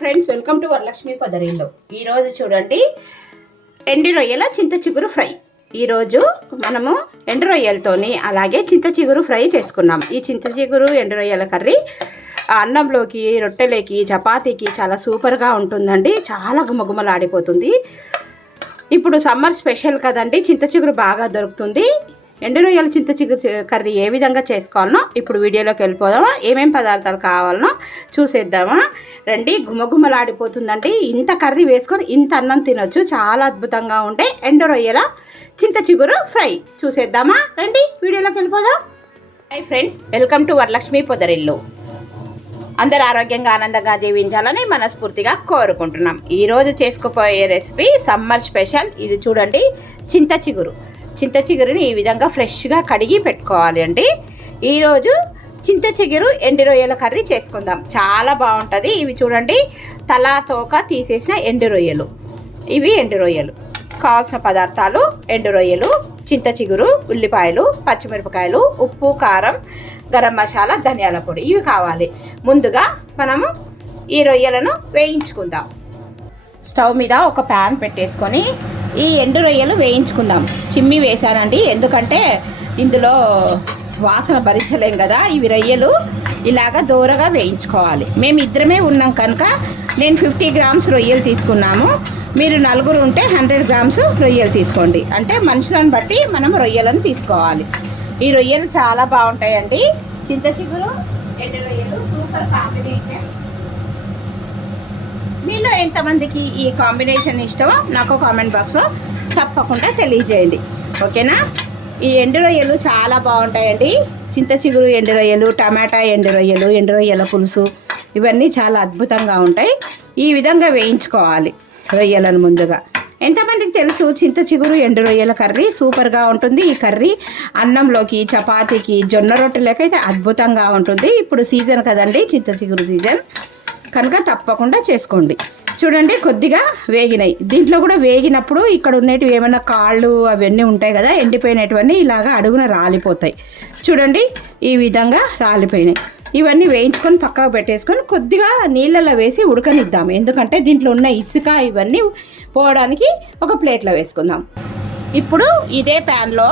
Friends, welcome to Varalakshmi Podarillu. ఈరోజు చూడండి, ఎండు రొయ్యల చింత చిగురు ఫ్రై. ఈరోజు మనము ఎండు రొయ్యలతోని అలాగే చింత చిగురు ఫ్రై చేసుకున్నాం. ఈ చింత చిగురు ఎండు రొయ్యల కర్రీ అన్నంలోకి, రొట్టెలోకి, చపాతీకి చాలా సూపర్గా ఉంటుందండి. చాలా గుమగుమలాడిపోతుంది. ఇప్పుడు సమ్మర్ స్పెషల్ కదండి, చింత చిగురు బాగా దొరుకుతుంది. ఎండు రొయ్యల చింత చిగురు కర్రీ ఏ విధంగా చేసుకోవాలనో ఇప్పుడు వీడియోలోకి వెళ్ళిపోదామా. ఏమేం పదార్థాలు కావాలనో చూసేద్దామా రండి. గుమగుమలాడిపోతుందండి. ఇంత కర్రీ వేసుకొని ఇంత అన్నం తినొచ్చు. చాలా అద్భుతంగా ఉంటే ఎండు రొయ్యల చింత చిగురు ఫ్రై చూసేద్దామా రండి, వీడియోలోకి వెళ్ళిపోదాం. Hi friends, welcome to Varalakshmi Podarillu. అందరు ఆరోగ్యంగా ఆనందంగా జీవించాలని మనస్ఫూర్తిగా కోరుకుంటున్నాం. ఈరోజు చేసుకోపోయే రెసిపీ సమ్మర్ స్పెషల్. ఇది చూడండి, చింత చిగురు. చింత చిగురుని ఈ విధంగా ఫ్రెష్గా కడిగి పెట్టుకోవాలి అండి. ఈరోజు చింత చిగురు ఎండు రొయ్యల కర్రీ చేసుకుందాం. చాలా బాగుంటుంది. ఇవి చూడండి, తలా తోక తీసేసిన ఎండు రొయ్యలు. ఇవి ఎండు రొయ్యలు. కావాల్సిన పదార్థాలు: ఎండు రొయ్యలు, చింత చిగురు, ఉల్లిపాయలు, పచ్చిమిరపకాయలు, ఉప్పు, కారం, గరం మసాలా, ధనియాల పొడి. ఇవి కావాలి. ముందుగా మనము ఈ రొయ్యలను వేయించుకుందాం. స్టవ్ మీద ఒక ప్యాన్ పెట్టేసుకొని ఈ ఎండు రొయ్యలు వేయించుకుందాం. చిమ్మి వేసానండి, ఎందుకంటే ఇందులో వాసన భరించలేం కదా. ఇవి రొయ్యలు ఇలాగా దూరగా వేయించుకోవాలి. మేము ఇద్దరమే ఉన్నాం కనుక నేను 50 గ్రామ్స్ రొయ్యలు తీసుకున్నాము. మీరు నలుగురు ఉంటే 100 గ్రామ్స్ రొయ్యలు తీసుకోండి. అంటే మనుషులను బట్టి మనం రొయ్యలను తీసుకోవాలి. ఈ రొయ్యలు చాలా బాగుంటాయండి. చింత చిగురు ఎండు రొయ్యలు సూపర్ కాంబినేషన్. మీలో ఎంతమందికి ఈ కాంబినేషన్ ఇష్టమో నాకు కామెంట్ బాక్స్లో తప్పకుండా తెలియజేయండి, ఓకేనా. ఈ ఎండు రొయ్యలు చాలా బాగుంటాయండి. చింత చిగురు ఎండు రొయ్యలు, టమాటా ఎండు రొయ్యలు, ఎండు రొయ్యల పులుసు, ఇవన్నీ చాలా అద్భుతంగా ఉంటాయి. ఈ విధంగా వేయించుకోవాలి రొయ్యలను ముందుగా. ఎంతమందికి తెలుసు చింత చిగురు ఎండు రొయ్యల కర్రీ సూపర్గా ఉంటుంది. ఈ కర్రీ అన్నంలోకి, చపాతీకి, జొన్న రొట్టెలకైతే అద్భుతంగా ఉంటుంది. ఇప్పుడు సీజన్ కదండి, చింత చిగురు సీజన్ కనుక తప్పకుండా చేసుకోండి. చూడండి, కొద్దిగా వేగినాయి. దీంట్లో కూడా వేగినప్పుడు ఇక్కడ ఉన్నటివి ఏమైనా కాళ్ళు అవన్నీ ఉంటాయి కదా, ఎండిపోయినటువన్నీ ఇలాగా అడుగున రాలిపోతాయి. చూడండి, ఈ విధంగా రాలిపోయినాయి. ఇవన్నీ వేయించుకొని పక్కకు పెట్టేసుకొని కొద్దిగా నీళ్ళలో వేసి ఉడకనిద్దాం. ఎందుకంటే దీంట్లో ఉన్న ఇసుక ఇవన్నీ పోవడానికి ఒక ప్లేట్లో వేసుకుందాం. ఇప్పుడు ఇదే ప్యాన్లో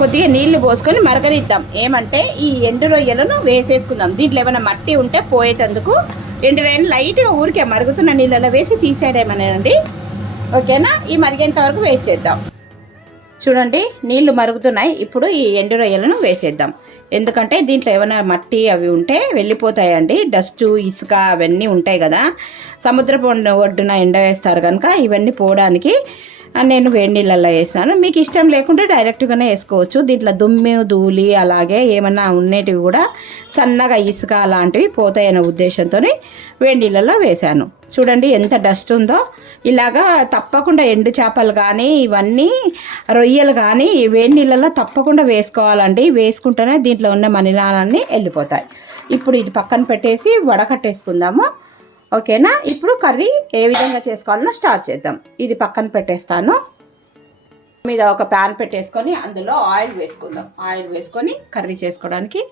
కొద్దిగా నీళ్లు పోసుకొని మరగనిద్దాం. ఏమంటే ఈ ఎండు రొయ్యలను వేసేసుకుందాం. దీంట్లో ఏమైనా మట్టి ఉంటే పోయేటందుకు ఎండు రొయ్యలు లైట్గా ఊరికే మరుగుతున్న నీళ్ళలో వేసి తీసేయడమేనండి, ఓకేనా. ఈ మరిగేంత వరకు వెయిట్ చేద్దాం. చూడండి, నీళ్లు మరుగుతున్నాయి. ఇప్పుడు ఈ ఎండు రొయ్యలను వేసేద్దాం. ఎందుకంటే దీంట్లో ఏమైనా మట్టి అవి ఉంటే వెళ్ళిపోతాయండి. డస్ట్, ఇసుక అవన్నీ ఉంటాయి కదా. సముద్రపు ఒడ్డున ఎండ వేస్తారు కనుక ఇవన్నీ పోవడానికి నేను వేడి నీళ్ళల్లో వేసినాను. మీకు ఇష్టం లేకుంటే డైరెక్ట్గానే వేసుకోవచ్చు. దీంట్లో దుమ్ము, ధూళి అలాగే ఏమన్నా ఉండేటివి కూడా సన్నగా ఇసుక అలాంటివి పోతాయనే ఉద్దేశంతో వేడి నీళ్ళల్లో వేశాను. చూడండి ఎంత డస్ట్ ఉందో. ఇలాగా తప్పకుండా ఎండు చేపలు కానీ ఇవన్నీ రొయ్యలు కానీ వేడి నీళ్ళల్లో తప్పకుండా వేసుకోవాలండి. వేసుకుంటేనే దీంట్లో ఉన్న మలినాలన్నీ వెళ్ళిపోతాయి. ఇప్పుడు ఇది పక్కన పెట్టేసి వడకట్టేసుకుందాము, ఓకేనా. ఇప్పుడు కర్రీ ఏ విధంగా చేసుకోవాలనో స్టార్ట్ చేద్దాం. ఇది పక్కన పెట్టేస్తాను. మీద ఒక ప్యాన్ పెట్టేసుకొని అందులో ఆయిల్ వేసుకుందాం. ఆయిల్ వేసుకొని కర్రీ చేసుకోవడానికి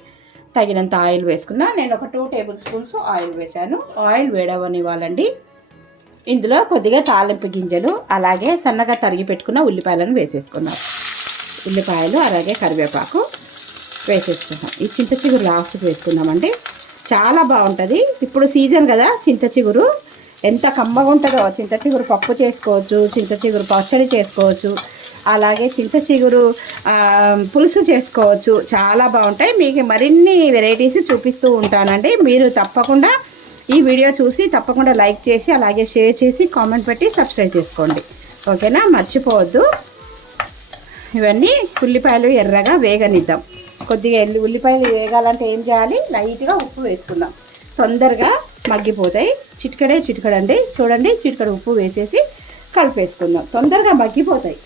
తగినంత ఆయిల్ వేసుకుందాం. నేను ఒక 2 టేబుల్ స్పూన్స్ ఆయిల్ వేసాను. ఆయిల్ వేడవనివ్వాలండి. ఇందులో కొద్దిగా తాలింపు గింజలు అలాగే సన్నగా తరిగి పెట్టుకున్న ఉల్లిపాయలను వేసేసుకుందాం. ఉల్లిపాయలు అలాగే కరివేపాకు వేసేసుకుందాం. ఈ చింత చిగురు లాస్ట్కి వేసుకుందామండి. చాలా బాగుంటుంది. ఇప్పుడు సీజన్ కదా, చింత చిగురు ఎంత కమ్మగా ఉంటుందో. చింత చిగురు పప్పు చేసుకోవచ్చు, చింత చిగురు పచ్చడి చేసుకోవచ్చు, అలాగే చింత చిగురు పులుసు చేసుకోవచ్చు. చాలా బాగుంటాయి. మీకు మరిన్ని వెరైటీస్ చూపిస్తూ ఉంటానండి. మీరు తప్పకుండా ఈ వీడియో చూసి తప్పకుండా లైక్ చేసి అలాగే షేర్ చేసి కామెంట్ పెట్టి సబ్స్క్రైబ్ చేసుకోండి, ఓకేనా. మర్చిపోవద్దు. ఇవన్నీ ఉల్లిపాయలు ఎర్రగా వేగనిద్దాం. కొద్దిగా ఉల్లిపాయలు వేగాలంటే ఏం చేయాలి, లైట్గా ఉప్పు వేసుకుందాం. తొందరగా మగ్గిపోతాయి. చిటికడండి. చూడండి, చిటికడ ఉప్పు వేసేసి కలిపేసుకుందాం. తొందరగా మగ్గిపోతాయి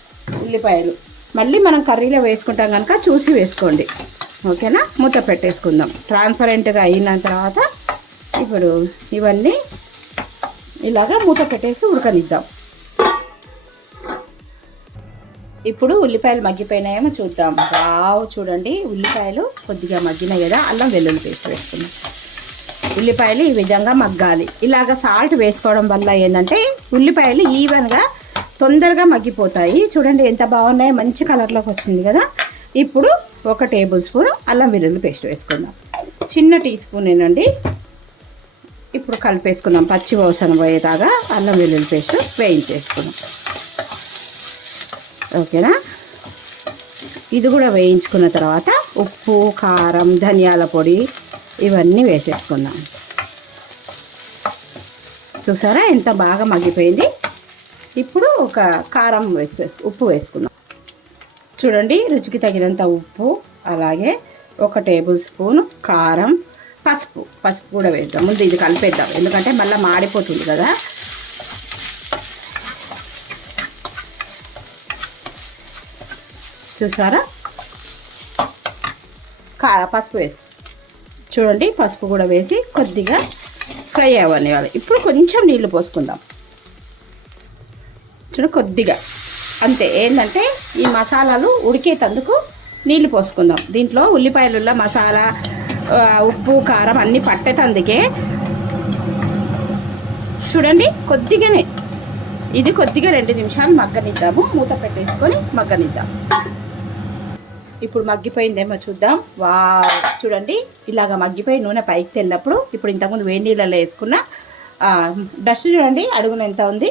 ఉల్లిపాయలు. మళ్ళీ మనం కర్రీలో వేసుకుంటాం కనుక చూసి వేసుకోండి, ఓకేనా. మూత పెట్టేసుకుందాం. ట్రాన్స్పరెంట్గా అయిన తర్వాత ఇప్పుడు ఇవన్నీ ఇలాగా మూత పెట్టేసి ఉడకనిద్దాం. ఇప్పుడు ఉల్లిపాయలు మగ్గిపోయినాయేమో చూద్దాం. చూడండి, ఉల్లిపాయలు కొద్దిగా మగ్గినాయి కదా. అల్లం వెల్లుల్లి పేస్ట్ వేసుకుందాం. ఉల్లిపాయలు ఈ విధంగా మగ్గాలి. ఇలాగ సాల్ట్ వేసుకోవడం వల్ల ఏంటంటే ఉల్లిపాయలు ఈవెన్గా తొందరగా మగ్గిపోతాయి. చూడండి ఎంత బాగున్నాయో, మంచి కలర్లోకి వచ్చింది కదా. ఇప్పుడు 1 టేబుల్ స్పూన్ అల్లం వెల్లుల్లి పేస్ట్ వేసుకుందాం. చిన్న టీ స్పూన్ ఏనండి. ఇప్పుడు కలిపేసుకుందాం. పచ్చి వాసన పోయేదాకా అల్లం వెల్లుల్లి పేస్ట్ వేయించేసుకుందాం. ఓకేనా. ఇది కూడా వేయించుకున్న తర్వాత ఉప్పు, కారం, ధనియాల పొడి ఇవన్నీ వేసేసుకుందాం. చూసారా ఎంత బాగా మగ్గిపోయింది. ఇప్పుడు ఒక కారం ఉప్పు వేసుకుందాం. చూడండి రుచికి తగినంత ఉప్పు, అలాగే 1 టేబుల్ స్పూన్ కారం, పసుపు కూడా వేద్దాం. ముందు ఇది కలిపేద్దాం, ఎందుకంటే మళ్ళీ మాడిపోతుంది కదా. చూసారా పసుపు వేసి చూడండి, పసుపు కూడా వేసి కొద్దిగా ఫ్రై అవ్వనివ్వాలి. ఇప్పుడు కొంచెం నీళ్లు పోసుకుందాం. కొద్దిగా అంతే. ఏంటంటే ఈ మసాలాలు ఉడికేటందుకు నీళ్లు పోసుకుందాం. దీంట్లో ఉల్లిపాయలున్న మసాలా, ఉప్పు, కారం అన్నీ పట్టేటందుకే చూడండి కొద్దిగానే. ఇది కొద్దిగా 2 నిమిషాలు మగ్గనిద్దాము. మూత పెట్టేసుకొని మగ్గనిద్దాం. ఇప్పుడు మగ్గిపోయిందేమో చూద్దాం. చూడండి ఇలాగ మగ్గిపోయి నూనె పైకి తెల్లప్పుడు ఇప్పుడు ఇంతకుముందు వేడి నీళ్ళలో వేసుకున్న డస్ట్ చూడండి అడుగున ఎంత ఉంది,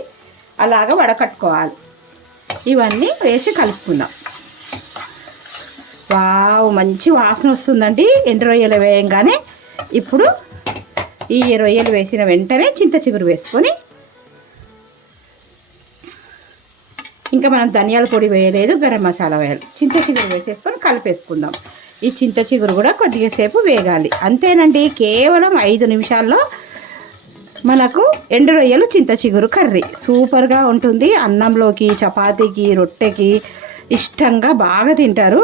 అలాగ వడకట్టుకోవాలి. ఇవన్నీ వేసి కలుపుకుందాం. మంచి వాసన వస్తుందండి ఎండు రొయ్యలు వేయంగానే. ఇప్పుడు ఈ రొయ్యలు వేసిన వెంటనే చింత చిగురు వేసుకొని, ఇంకా మనం ధనియాల పొడి వేయలేదు, గరం మసాలా వేయాలి. చింత చిగురు వేసేసుకొని కలిపేసుకుందాం. ఈ చింత చిగురు కూడా కొద్దిగా సేపు వేగాలి. అంతేనండి, కేవలం 5 నిమిషాల్లో మనకు ఎండు రొయ్యలు చింత చిగురు కర్రీ సూపర్గా ఉంటుంది. అన్నంలోకి, చపాతీకి, రొట్టెకి ఇష్టంగా బాగా తింటారు.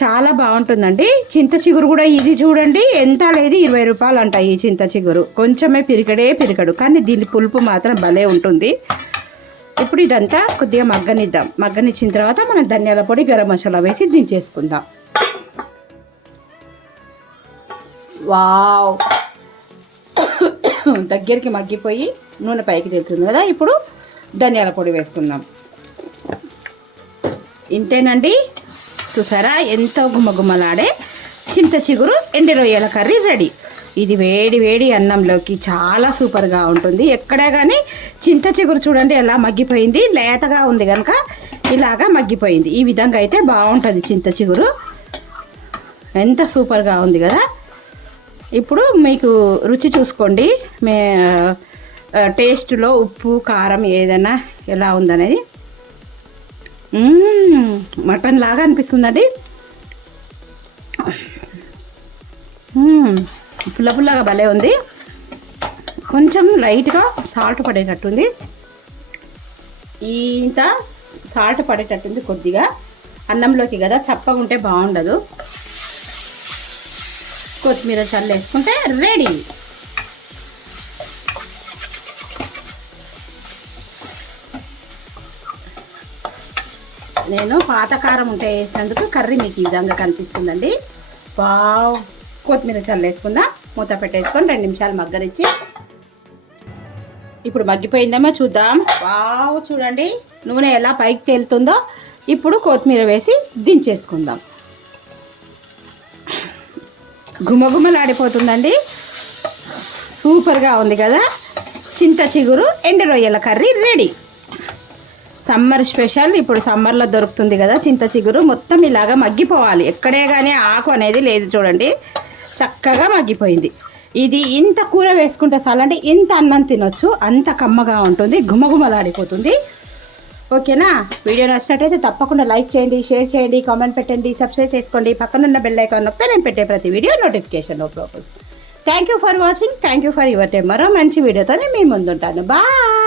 చాలా బాగుంటుందండి. చింత చిగురు కూడా ఇది చూడండి ఎంత లేదు, 20 రూపాయలు అంట ఈ చింత చిగురు. కొంచెమే పిరికడు, కానీ దీని పులుపు మాత్రం భలే ఉంటుంది. ఇప్పుడు ఇదంతా కొద్దిగా మగ్గనిద్దాం. మగ్గనిచ్చిన తర్వాత మనం ధనియాల పొడి, గరం మసాలా వేసి దించేసుకుందాం. వావ్, దగ్గరికి మగ్గిపోయి నూనె పైకి తెలుస్తుంది కదా. ఇప్పుడు ధనియాల పొడి వేసుకుందాం. ఇంతేనండి. చూసారా ఎంతో గుమ్మగుమ్మలాడే చింత చిగురు ఎండు రొయ్యల కర్రీ రెడీ. ఇది వేడి వేడి అన్నంలోకి చాలా సూపర్గా ఉంటుంది. ఎక్కడే కానీ చింత చిగురు చూడండి ఎలా మగ్గిపోయింది, లేతగా ఉంది కనుక ఇలాగా మగ్గిపోయింది. ఈ విధంగా అయితే బాగుంటుంది చింత చిగురు. ఎంత సూపర్గా ఉంది కదా. ఇప్పుడు మీకు రుచి చూసుకోండి, టేస్ట్లో ఉప్పు, కారం ఏదైనా ఎలా ఉందనేది. మటన్ లాగా అనిపిస్తుందండి. పుల్లగా భలే ఉంది. కొంచెం లైట్గా సాల్ట్ పడేటట్టుంది. ఇంత సాల్ట్ పడేటట్టుంది కొద్దిగా. అన్నంలోకి కదా, చప్పగా ఉంటే బాగుండదు. కొత్తిమీర చల్లేసుకుంటే రెడీ. నేను పాతకారం ఉంటే వేసినందుకు కర్రీ మీకు ఈ విధంగా కనిపిస్తుందండి. కొత్తిమీర చల్లేసుకుందాం. మూత పెట్టేసుకొని 2 నిమిషాలు మగ్గనిచ్చి ఇప్పుడు మగ్గిపోయిందేమో చూద్దాం. చూడండి నూనె ఎలా పైకి తేలుతుందో. ఇప్పుడు కొత్తిమీర వేసి దించేసుకుందాం. గుమగుమలాడిపోతుందండి. సూపర్గా ఉంది కదా. చింత చిగురు ఎండు రొయ్యల కర్రీ రెడీ. Summer special. ఇప్పుడు సమ్మర్లో దొరుకుతుంది కదా చింత చిగురు. మొత్తం ఇలాగా మగ్గిపోవాలి, ఎక్కడే కానీ ఆకు అనేది లేదు. చూడండి చక్కగా మగ్గిపోయింది. ఇది ఇంత కూర వేసుకుంటే చాలంటే ఇంత అన్నం తినొచ్చు, అంత కమ్మగా ఉంటుంది, గుమగుమలాడిపోతుంది. ఓకేనా. వీడియో నచ్చినట్టయితే తప్పకుండా లైక్ చేయండి, షేర్ చేయండి, కామెంట్ పెట్టండి, సబ్స్క్రైబ్ చేసుకోండి. పక్కనున్న బెల్ ఐకాన్ నొక్కితే నేను పెట్టే ప్రతి వీడియో నోటిఫికేషన్ లోపల. Thank you for watching. Thank you for your time. మరో మంచి వీడియోతో నేను మీ ముందుంటాను. బాయ్.